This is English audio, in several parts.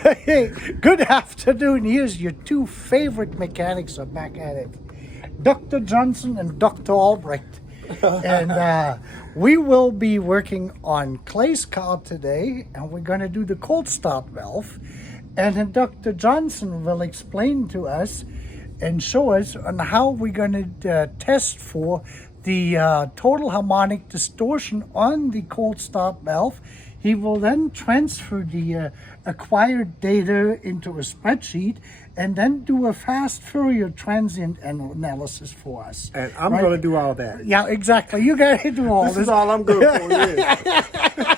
Hey, good afternoon. Here's your two favorite mechanics are back at it, Dr. Johnson and Dr. Albrecht. And we will be working on Clay's car today, and we're going to do the cold start valve. And then Dr. Johnson will explain to us and show us on how we're going to test for the total harmonic distortion on the cold start valve. He will then transfer the acquired data into a spreadsheet and then do a fast Fourier transient analysis for us. And I'm going to do all that. Yeah, exactly. You got to do all this. This is all I'm good for. Yeah.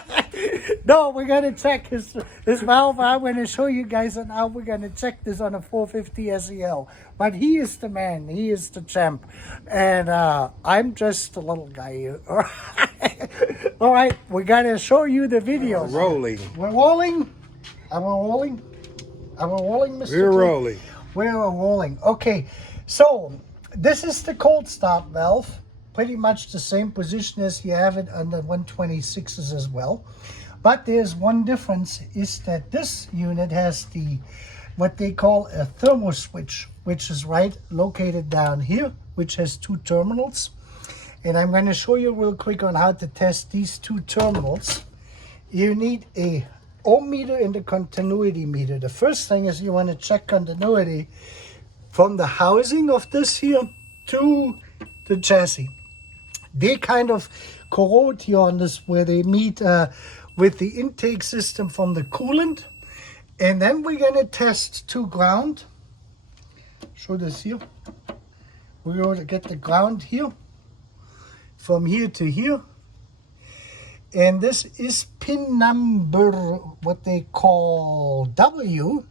No, we're going to check his valve. I'm going to show you guys on how we're going to check this on a 450 SEL. But he is the man. He is the champ. And I'm just a little guy here. All right, we're going to show you the video. Rolling. We're rolling. Am I rolling? Am I rolling, Mr. We're Clay? rolling. We're rolling. Okay, so this is the cold start valve. Pretty much the same position as you have it on the 126s as well. But there's one difference, is that this unit has the what they call a thermo switch, which is right located down here, which has two terminals. And I'm going to show you real quick on how to test these two terminals. You need a ohm meter and a continuity meter. The first thing is you want to check continuity from the housing of this here to the chassis. They kind of corrode here on this where they meet with the intake system from the coolant. And then we're going to test to ground. Show this here. We're going to get the ground here, from here to here. And this is pin number, what they call W,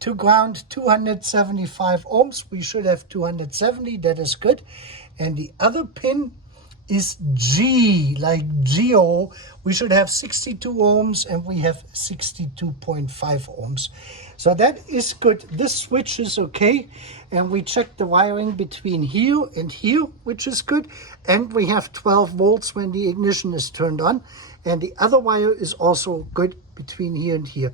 to ground 275 ohms. We should have 270, that is good. And the other pin is G, like Geo. We should have 62 ohms and we have 62.5 ohms. So that is good. This switch is okay. And we check the wiring between here and here, which is good. And we have 12 volts when the ignition is turned on. And the other wire is also good between here and here.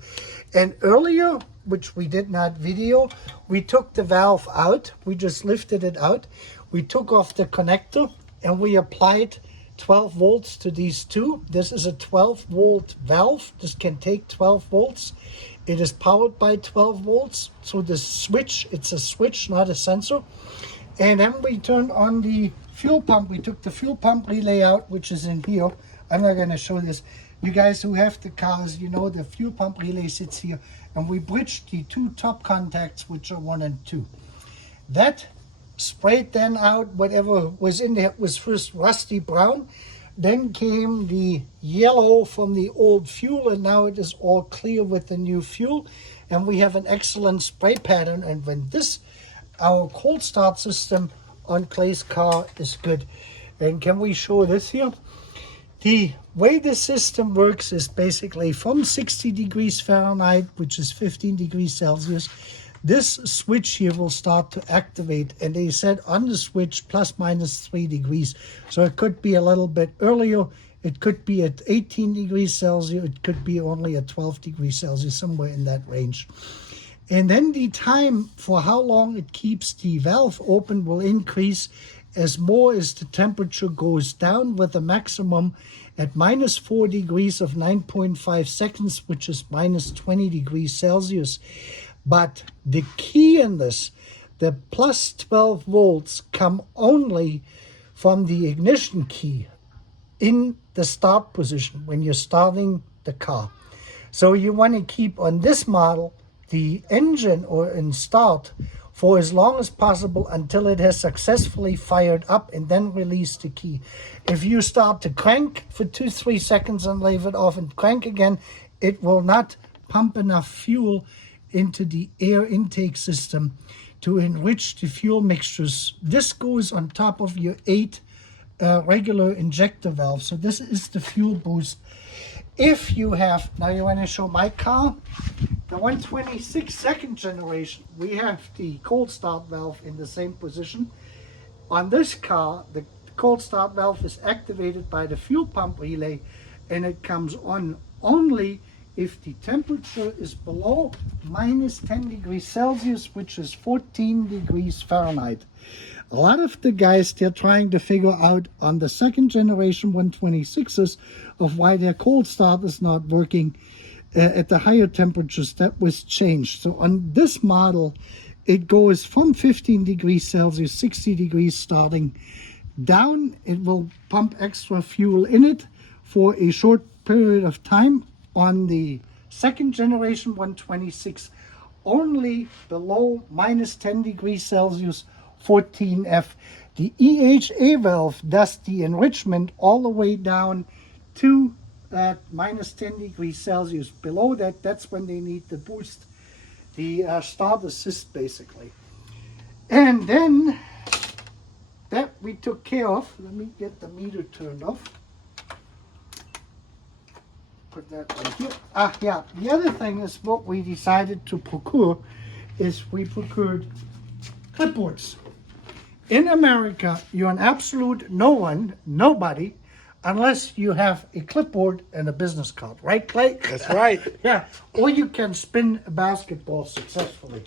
And earlier, which we did not video, we took the valve out. We just lifted it out. We took off the connector and we applied 12 volts to these two. This is a 12 volt valve. This can take 12 volts. It is powered by 12 volts. So the switch, it's a switch, not a sensor. And then we turned on the fuel pump. We took the fuel pump relay out, which is in here. I'm not going to show this. You guys who have the cars, you know the fuel pump relay sits here. And we bridged the two top contacts, which are 1 and 2. That sprayed then out whatever was in there. It was first rusty brown, then came the yellow from the old fuel, and now it is all clear with the new fuel. And we have an excellent spray pattern. And when this, our cold start system on Clay's car is good. And can we show this here? The way the system works is basically from 60 degrees Fahrenheit, which is 15 degrees Celsius, this switch here will start to activate, and they said on the switch plus minus 3 degrees. So it could be a little bit earlier. It could be at 18 degrees Celsius. It could be only at 12 degrees Celsius, somewhere in that range. And then the time for how long it keeps the valve open will increase as more as the temperature goes down, with a maximum at minus 4 degrees of 9.5 seconds, which is minus 20 degrees Celsius. But the key in this, the plus 12 volts come only from the ignition key in the start position when you're starting the car. So you want to keep on this model the engine or in start for as long as possible until it has successfully fired up, and then release the key. If you start to crank for 2-3 seconds and leave it off and crank again, it will not pump enough fuel into the air intake system to enrich the fuel mixtures. This goes on top of your 8 regular injector valves. So this is the fuel boost. If you have, now you want to show my car, the 126 second generation, we have the cold start valve in the same position. On this car, the cold start valve is activated by the fuel pump relay, and it comes on only if the temperature is below minus 10 degrees Celsius, which is 14 degrees Fahrenheit. A lot of the guys, they're trying to figure out on the second generation 126s of why their cold start is not working at the higher temperatures. That was changed. So on this model, it goes from 15 degrees Celsius, 60 degrees starting down. It will pump extra fuel in it for a short period of time. On the second generation 126, only below minus 10 degrees Celsius, 14F. The EHA valve does the enrichment all the way down to minus 10 degrees Celsius. Below that, that's when they need the boost, the start assist basically. And then that we took care of. Let me get the meter turned off. Put that right here. Yeah, the other thing is what we decided to procure is we procured clipboards. In America, you're an absolute nobody, unless you have a clipboard and a business card, right, Clay? That's right. Yeah, or you can spin a basketball successfully.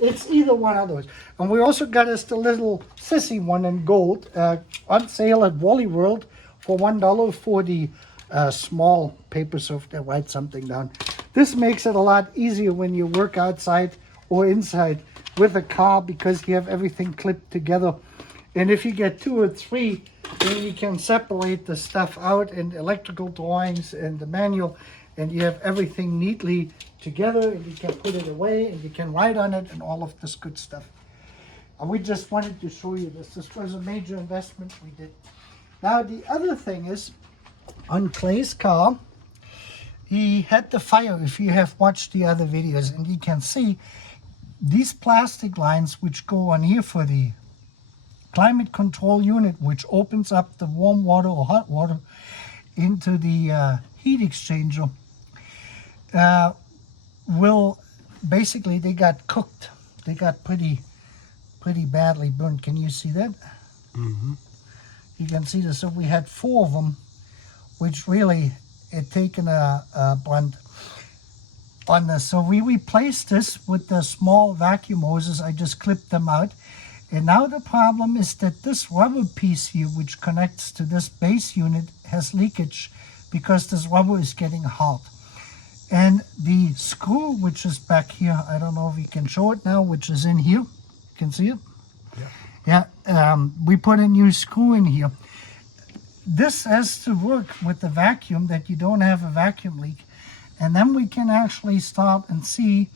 It's either one of those. And we also got us the little sissy one in gold, on sale at Wally World for $1 for the small paper, so if they write something down. This makes it a lot easier when you work outside or inside with a car, because you have everything clipped together. And if you get 2 or 3, then you can separate the stuff out in electrical drawings and the manual, and you have everything neatly together, and you can put it away, and you can write on it, and all of this good stuff. And we just wanted to show you this. This was a major investment we did. Now the other thing is, on Clay's car, he had the fire, if you have watched the other videos, and you can see these plastic lines which go on here for the climate control unit, which opens up the warm water or hot water into the heat exchanger, will basically, they got cooked. They got pretty badly burned. Can you see that? Mm-hmm. You can see this. So we had 4 of them, which really had taken a brunt on this. So we replaced this with the small vacuum hoses. I just clipped them out. And now the problem is that this rubber piece here, which connects to this base unit, has leakage because this rubber is getting hot. And the screw, which is back here, I don't know if you can show it now, which is in here. You can see it? Yeah. We put a new screw in here. This has to work with the vacuum, that you don't have a vacuum leak. And then we can actually start and see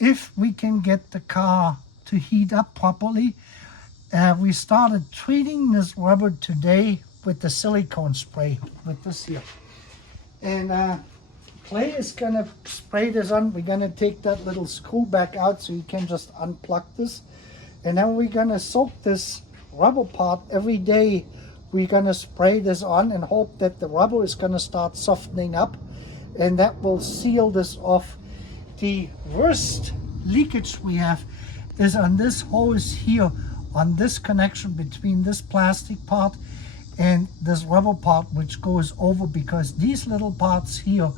if we can get the car to heat up properly. We started treating this rubber today with the silicone spray, with this here. And Clay is going to spray this on. We're going to take that little screw back out so you can just unplug this. And then we're going to soak this rubber part every day. We're going to spray this on and hope that the rubber is going to start softening up, and that will seal this off. The worst leakage we have is on this hose here, on this connection between this plastic part and this rubber part, which goes over, because these little parts here,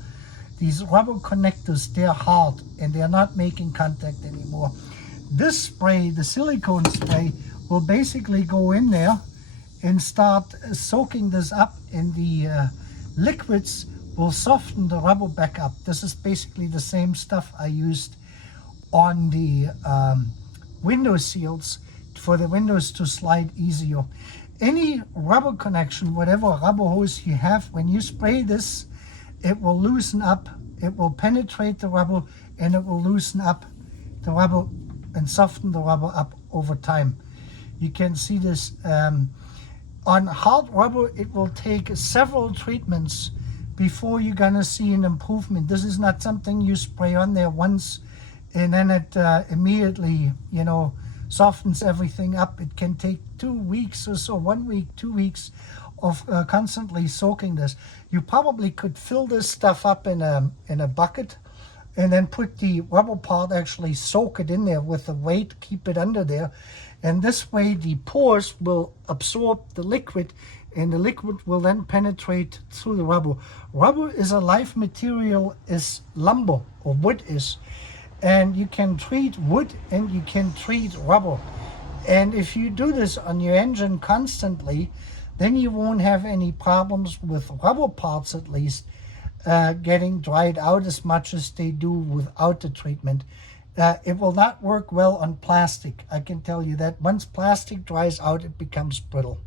these rubber connectors, they're hard and they're not making contact anymore. This spray, the silicone spray, will basically go in there and start soaking this up, and the liquids will soften the rubber back up. This is basically the same stuff I used on the window seals for the windows to slide easier. Any rubber connection, whatever rubber hose you have, when you spray this, it will loosen up, it will penetrate the rubber, and it will loosen up the rubber and soften the rubber up over time. You can see this on hard rubber. It will take several treatments before you're gonna see an improvement. This is not something you spray on there once and then it immediately, softens everything up. It can take 2 weeks or so, 1 week, 2 weeks of constantly soaking this. You probably could fill this stuff up in a bucket and then put the rubber part, actually soak it in there with the weight, keep it under there. And this way the pores will absorb the liquid and the liquid will then penetrate through the rubber. Rubber is a live material, is lumber or wood is, and you can treat wood and you can treat rubber. And if you do this on your engine constantly, then you won't have any problems with rubber parts, at least, getting dried out as much as they do without the treatment. It will not work well on plastic. I can tell you that. Once plastic dries out, it becomes brittle.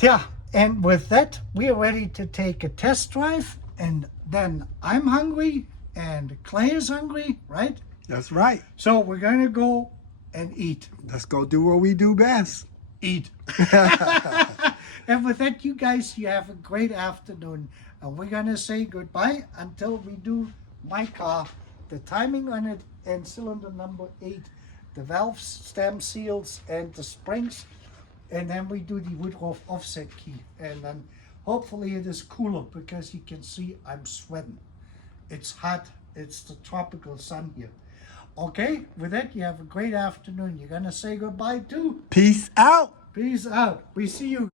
Yeah, and with that, we are ready to take a test drive. And then I'm hungry and Clay is hungry, right? That's right. So we're going to go and eat. Let's go do what we do best. Eat. And with that, you guys, you have a great afternoon. And we're going to say goodbye until we do my car, the timing on it, and cylinder number 8, the valve stem seals and the springs. And then we do the Woodruff offset key. And then hopefully it is cooler because you can see I'm sweating. It's hot. It's the tropical sun here. Okay, with that, you have a great afternoon. You're going to say goodbye too. Peace out. Peace out. We see you.